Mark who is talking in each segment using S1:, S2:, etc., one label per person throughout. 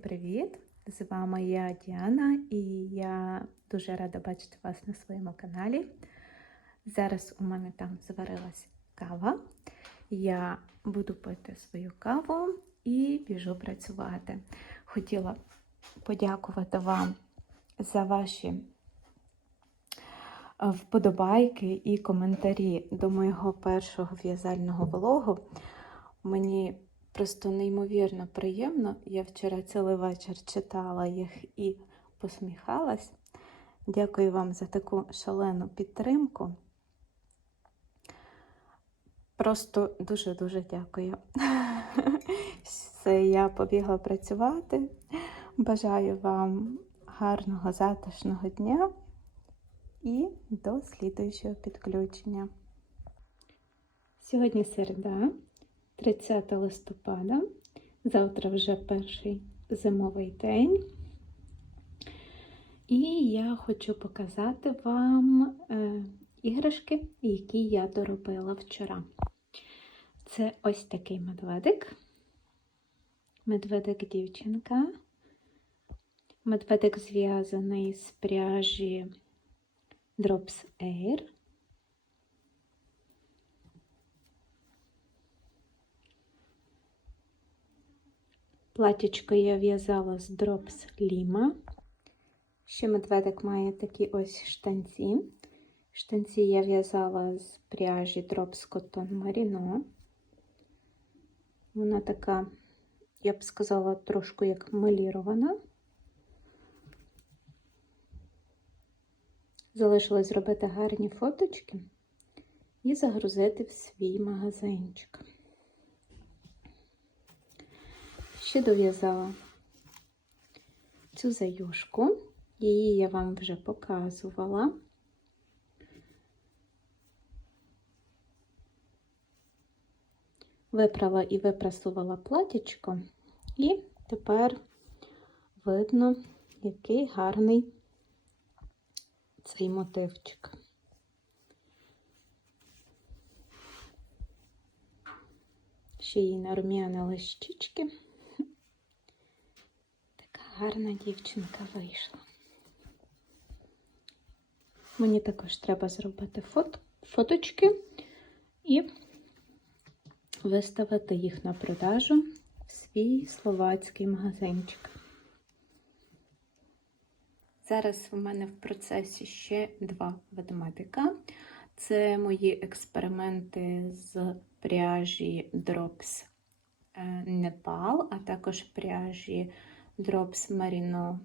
S1: привіт! З вами я Діана і я дуже рада бачити вас на своєму каналі. Зараз у мене там заварилась кава. Я буду пити свою каву і біжу працювати. Хотіла подякувати вам за ваші е, вподобайки і коментарі до моєго першого в'язального влогу. Мені просто неймовірно приємно. Я вчора цілий вечір читала їх і посміхалась. Дякую вам за таку шалену підтримку. Просто дуже-дуже дякую. Все, я побігла працювати. Бажаю вам гарного затишного дня і до слідуючого підключення. Сьогодні середа, 30 листопада. Завтра вже перший зимовий день. І я хочу показати вам е, іграшки, які я доробила вчора. Це ось такий медведик. Медведик дівчинка. Медведик зв'язаний з пряжі Drops Air. Платічко я в'язала з Drops Lima. Ще медведик має такі ось штанці. Штанці я в'язала з пряжі Drops Cotton Merino. Вона така, я б сказала, трошки як мелірована. Залишилось зробити гарні фоточки і загрузити в свій магазинчик. Ще дов'язала цю заюшку, її я вам вже показувала. Випрала і випрасувала платічко, і тепер видно, який гарний цей мотивчик. Ще їй нарум'янили щічки. Гарна дівчинка вийшла. Мені також треба зробити фото, фоточки і виставити їх на продажу в свій словацький магазинчик. Зараз у мене в процесі ще два ведмедика. Це мої експерименти з пряжі Drops Nepal, а також пряжі Drops Merino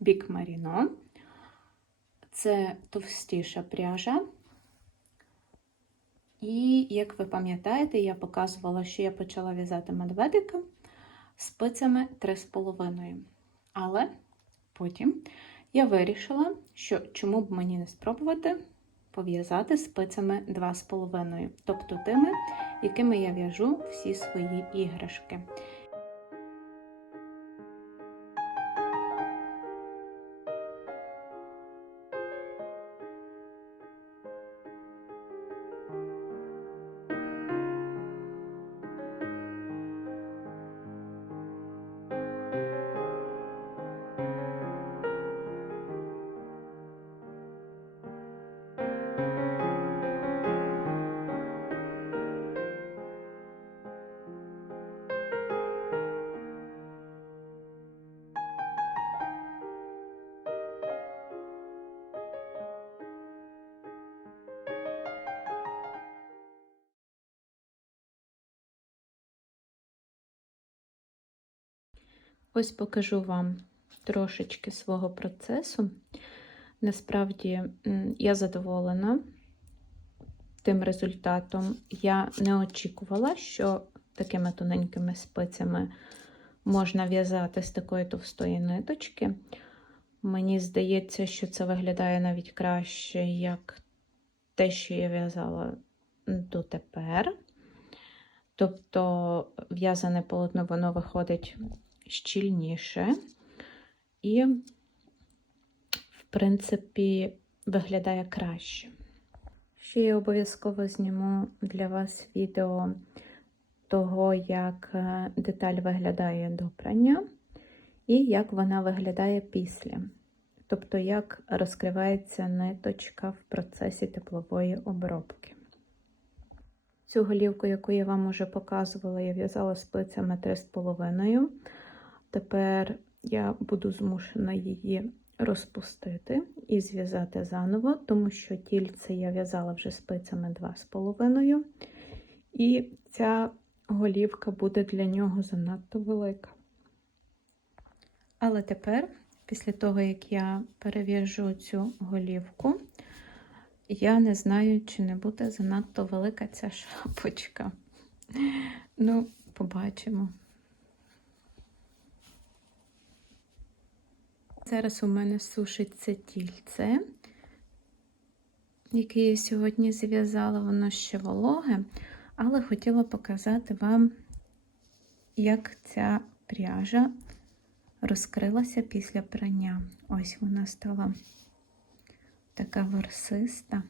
S1: Big Merino. Це товстіша пряжа. І, як ви пам'ятаєте, я показувала, що я почала в'язати медведика спицями 3,5. Але потім я вирішила, що чому б мені не спробувати пов'язати спицями 2,5, тобто тими, якими я в'яжу всі свої іграшки. Ось покажу вам трошечки свого процесу. Насправді я задоволена тим результатом. Я не очікувала, що такими тоненькими спицями можна в'язати з такої товстої ниточки. Мені здається, що це виглядає навіть краще, як те, що я в'язала дотепер. Тобто в'язане полотно, воно виходить щільніше і, в принципі, виглядає краще. Ще я обов'язково зніму для вас відео того, як деталь виглядає до прання. і як вона виглядає після. Тобто, як розкривається ниточка в процесі теплової обробки. Цю голівку, яку я вам уже показувала, я в'язала спицями 3,5. Тепер я буду змушена її розпустити і зв'язати заново, тому що тільце я в'язала вже спицями 2,5. І ця голівка буде для нього занадто велика. Але тепер, після того, як я перев'яжу цю голівку, я не знаю, чи не буде занадто велика ця шапочка. Ну, побачимо. Зараз у мене сушиться тільце, яке я сьогодні зв'язала, воно ще вологе, але хотіла показати вам, як ця пряжа розкрилася після прання. Ось вона стала така ворсиста.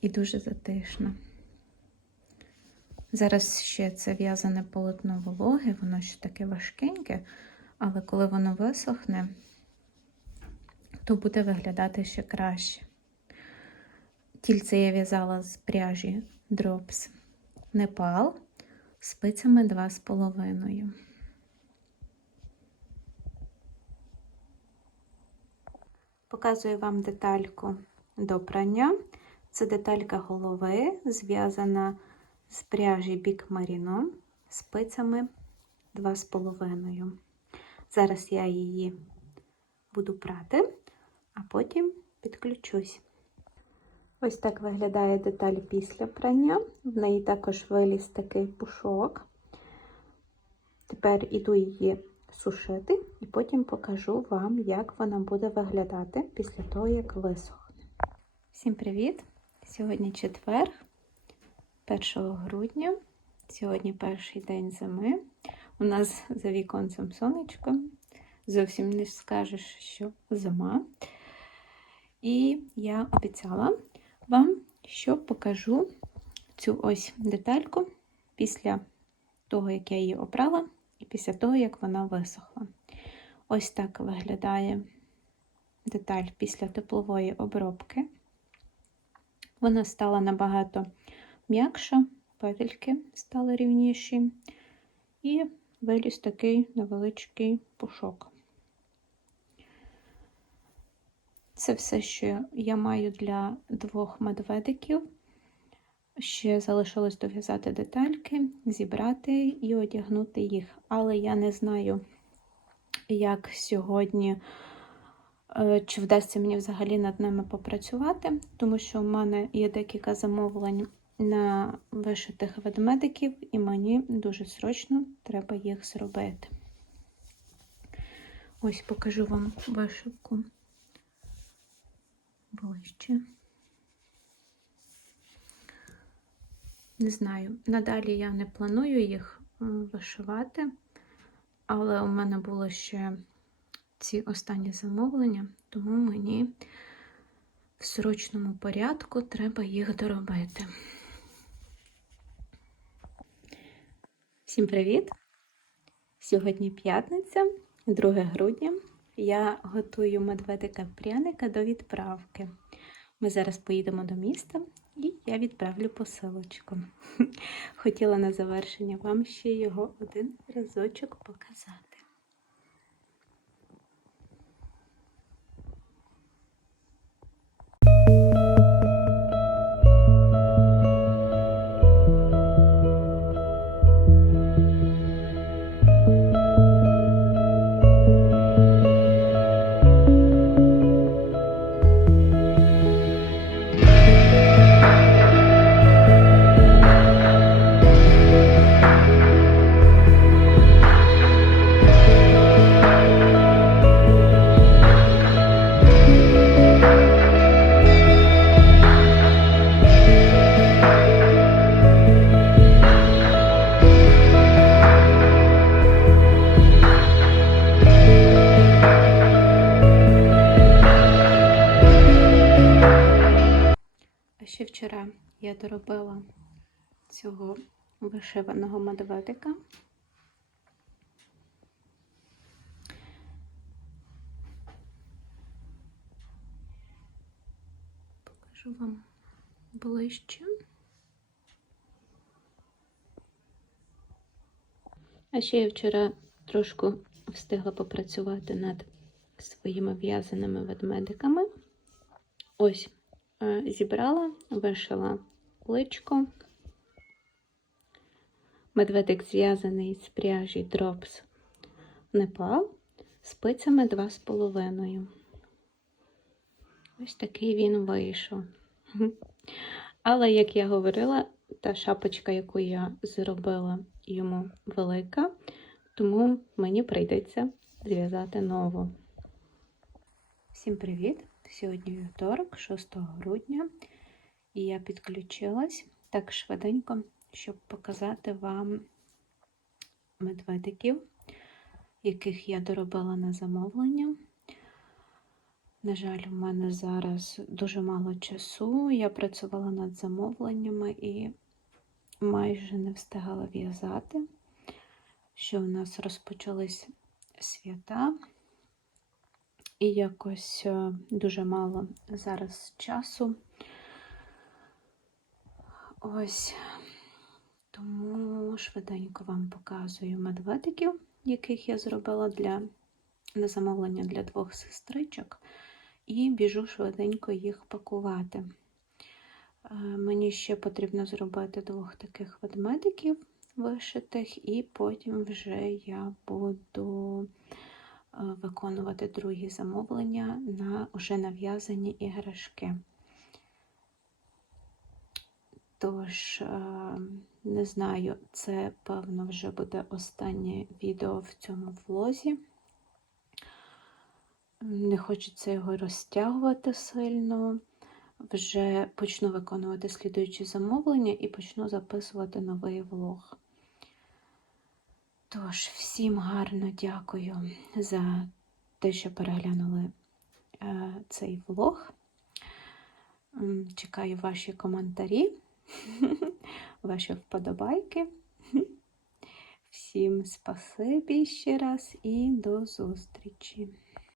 S1: І дуже затишна. Зараз ще це в'язане полотно вологе, воно ще таке важкеньке, але коли воно висохне, то буде виглядати ще краще. Тільце я в'язала з пряжі Drops Непал спицями 2,5. Показую вам детальку до прання. Це деталька голови, зв'язана з пряжі Бік Маріно спицями 2,5. Зараз я її буду прати, а потім підключусь. Ось так виглядає деталь після прання. В неї також виліз такий пушок. Тепер іду її сушити, і потім покажу вам, як вона буде виглядати після того, як висохне. Всім привіт! Сьогодні четвер, 1 грудня. Сьогодні перший день зими. У нас за віконцем сонечко. Зовсім не скажеш, що зима. І я обіцяла вам, що покажу цю ось детальку після того, як я її опрала, і після того, як вона висохла. Ось так виглядає деталь після теплової обробки. Вона стала набагато м'якша, петельки стали рівніші, і виліз такий невеличкий пушок. Це все, що я маю для двох медведиків. Ще залишилось дов'язати детальки, зібрати і одягнути їх. Але я не знаю, як сьогодні, е, чи вдасться мені взагалі над ними попрацювати, тому що у мене є декілька замовлень на вишитих ведмедиків, і мені дуже срочно треба їх зробити. Ось покажу вам вишивку ближче. Не знаю, надалі я не планую їх вишивати, але у мене було ще ці останні замовлення, тому мені в срочному порядку треба їх доробити. Всім привіт! Сьогодні п'ятниця, 2 грудня. Я готую медведика пряника до відправки. Ми зараз поїдемо до міста і я відправлю посилочку. Хотіла на завершення вам ще його один разочок показати. Вчора я доробила цього вишиваного медведика. Покажу вам ближче. А ще я вчора трошки встигла попрацювати над своїми в'язаними ведмедиками. Ось зібрала, вишила личко. Медведик зв'язаний з пряжі Drops Непал спицями 2,5. Ось такий він вийшов. Але, як я говорила, та шапочка, яку я зробила йому велика, тому мені прийдеться зв'язати нову. Всім привіт! Сьогодні вівторок, 6 грудня, і я підключилась так швиденько, щоб показати вам медведиків, яких я доробила на замовлення. На жаль, у мене зараз дуже мало часу. Я працювала над замовленнями і майже не встигала в'язати, що у нас розпочались свята, і якось е, дуже мало зараз часу. Ось, тому швиденько вам показую медведиків, яких я зробила для на замовлення для двох сестричок, і біжу швиденько їх пакувати. Е, Мені ще потрібно зробити двох таких ведмедиків вишитих, і потім вже я буду виконувати другі замовлення на вже нав'язані іграшки. Тож, е, не знаю, це, певно, вже буде останнє відео в цьому влозі. Не хочеться його розтягувати сильно. Вже почну виконувати слідуючі замовлення і почну записувати новий влог. Тож, всім гарно дякую за те, що переглянули е, цей влог. Чекаю ваші коментарі, ваші вподобайки. Всім спасибі ще раз і до зустрічі!